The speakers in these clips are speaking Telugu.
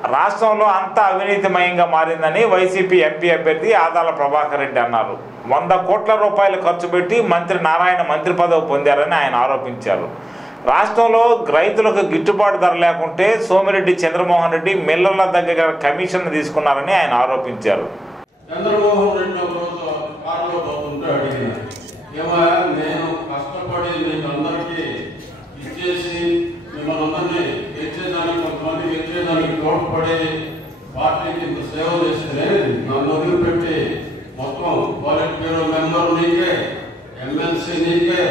రాష్ట్రంలో అంతా అవినీతిమయంగా మారిందని వైసీపీ ఎంపీ అభ్యర్థి ఆదాల ప్రభాకర్ రెడ్డి అన్నారు. 100 కోట్ల రూపాయలు ఖర్చు పెట్టి మంత్రి నారాయణ మంత్రి పదవి పొందారని ఆయన ఆరోపించారు. రాష్ట్రంలో రైతులకు గిట్టుబాటు ధర లేకుంటే సోమిరెడ్డి చంద్రమోహన్ రెడ్డి మిల్లర్ల దగ్గర కమిషన్ తీసుకున్నారని ఆయన ఆరోపించారు. చంద్రమోహన్ రెడ్డి ఒకరోజు కారులో పోతుంటే అడిగిన నేను కష్టపడి మీకు అందరికీ ఇచ్చేసి మిమ్మల్ని అందరినీ తెచ్చేదానికి కొంతమంది తెచ్చేదానికి తోడ్పడి పార్టీకి ఇంత సేవ చేస్తే నన్ను వదిలిపెట్టి మొత్తం పాలిట్ బ్యూరో మెంబర్ నీకే, ఎమ్మెల్సీ నీకే,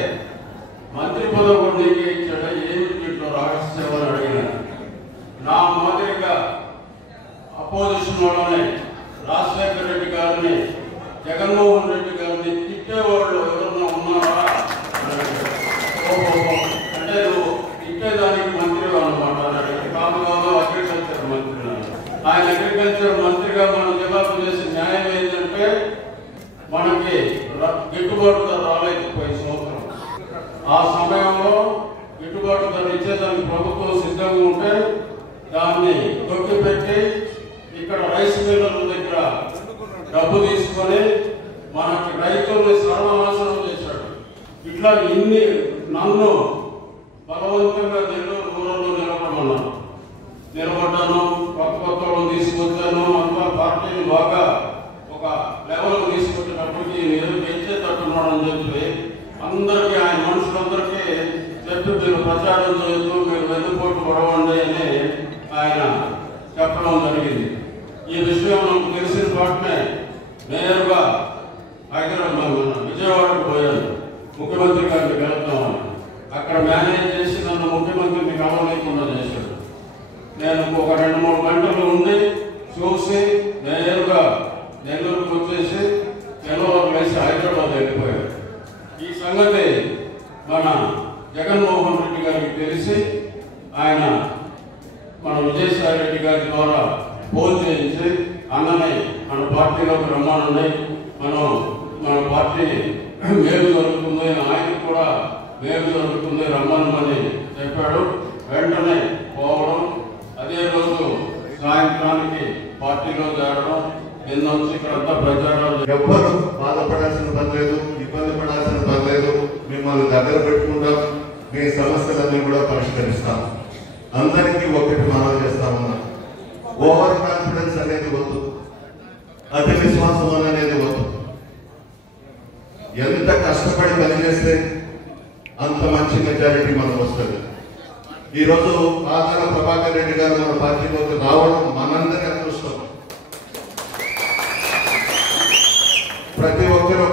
మంత్రి పదవి కూడా నీకే ఇచ్చాడా, ఏమిటి దీంట్లో రహస్యం అని అడిగిన. నా మాదిరిగా అపోజిషన్ వాళ్ళని రాజశేఖర రెడ్డి గారిని, జగన్మోహన్ రెడ్డి గారిని తిట్టేవాళ్ళు ఎవరన్నా ఉన్నారా అంటే నువ్వు తిట్టేదానికి మంత్రి అన్నమాట. కామగాలో అగ్రికల్చర్ మంత్రి, ఆయన అగ్రికల్చర్ మంత్రిగా మనం జవాబు చేసే న్యాయం ఏంటంటే మనకి గిట్టుబాటు ధర రాలేదు పోయిన సంవత్సరం. ఆ సమయంలో గిట్టుబాటు ధర ఇచ్చేదానికి ప్రభుత్వం సిద్ధంగా ఉంటే దాన్ని తొక్కిపెట్టి ఇక్కడ రైస్ మిల్లర్ల దగ్గర డబ్బు తీసుకొని మనకి రైతుల్ని సర్వనాశనం చేశాడు. ఇట్లా ఇన్ని నన్ను బలవంతంగా నెల్లూరు రూరల్లో నిలబడ్డాను, కొత్త వాళ్ళని తీసుకొచ్చాను, అంతా పార్టీని బాగా ఒక లెవెల్ తీసుకొచ్చినప్పటికీ నేను గెలిచేటట్టున్నాడని చెప్పి అందరికీ ఆయన మనుషులందరికీ చెప్పి మీరు ప్రచారం చేయొద్దు, మీరు వెన్నుపోటు పడవండి అని ఆయన చెప్పడం జరిగింది. ఈ విషయం నాకు తెలిసిన వాటినే నేరుగా హైదరాబాద్ విజయవాడకు పోయాను, ముఖ్యమంత్రి గారికి వెళ్తామని. అక్కడ మేనేజ్ చేసి నన్ను ముఖ్యమంత్రికి కలవలేకుండా చేశాడు. నేను ఒక 2-3 గంటలు ఉండి చూసి నేరుగా నెల్లూరుకు వచ్చేసి తెల్లవారు వేసి హైదరాబాద్ వెళ్ళిపోయాడు. ఈ సంగతి మన జగన్మోహన్ రెడ్డి గారికి తెలిసి ఆయన మన విజయసాయి రెడ్డి గారి ద్వారా ఫోన్ చేయించి అన్నని మన పార్టీలోకి రమ్మనండి, మన పార్టీ మేలు జరుగుతుంది, ఆయనకు కూడా మేలు జరుగుతుంది, రమ్మనమని చెప్పాడు. వెంటనే పోవడం, అదే రోజు సాయంత్రానికి పార్టీలో చేరడం, నిన్న వచ్చి ఇక్కడంతా ప్రచారాలు. ఎవ్వరు బాధపడాల్సిన పని లేదు, ఇబ్బంది పడాల్సిన పని లేదు. మిమ్మల్ని దగ్గర పెట్టుకుంటాం, మీ సమస్యలన్నీ కూడా పరిష్కరిస్తాం. అందరికీ ఒకటి మనం చేస్తా ఉన్నాం. ఓవర్ కాన్ఫిడెన్స్ అనేది వద్దు, అతి విశ్వాసం అనేది వద్దు. ఎంత కష్టపడి పనిచేస్తే అంత మంచి మెజారిటీ మనకు వస్తుంది. ఈరోజు ఆదాల ప్రభాకర్ రెడ్డి గారు మన పార్టీలోకి రావడం మనందరి అదృష్టం. ప్రతి ఒక్కరూ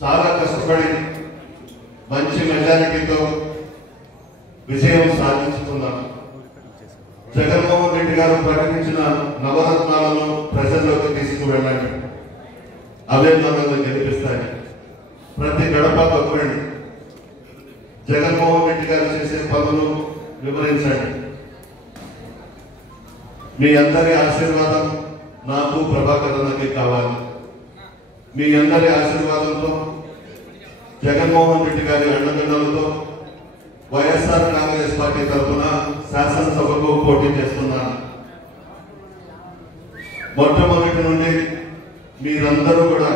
చాలా కష్టపడి మంచి మెజారిటీతో విజయం సాధించుకున్నాం. జగన్మోహన్ రెడ్డి గారు ప్రకటించిన నవరత్నాలను ప్రజల్లోకి తీసుకువెళ్ళండి, అవే మనల్ని గెలిపిస్తాయి. ప్రతి గడప తొక్కండి, జగన్మోహన్ రెడ్డి గారు చేసే పనులు వివరించండి. మీ అందరి ఆశీర్వాదం నాకు ప్రభాకర్ అన్నకి కావాలి. మీ అందరి ఆశీర్వాదంతో, జగన్మోహన్ రెడ్డి గారి అండదండలతో వైఎస్ఆర్ కాంగ్రెస్ పార్టీ తరఫున శాసనసభకు పోటీ చేస్తున్నాను. మొట్టమొదటి నుండి మీరందరూ కూడా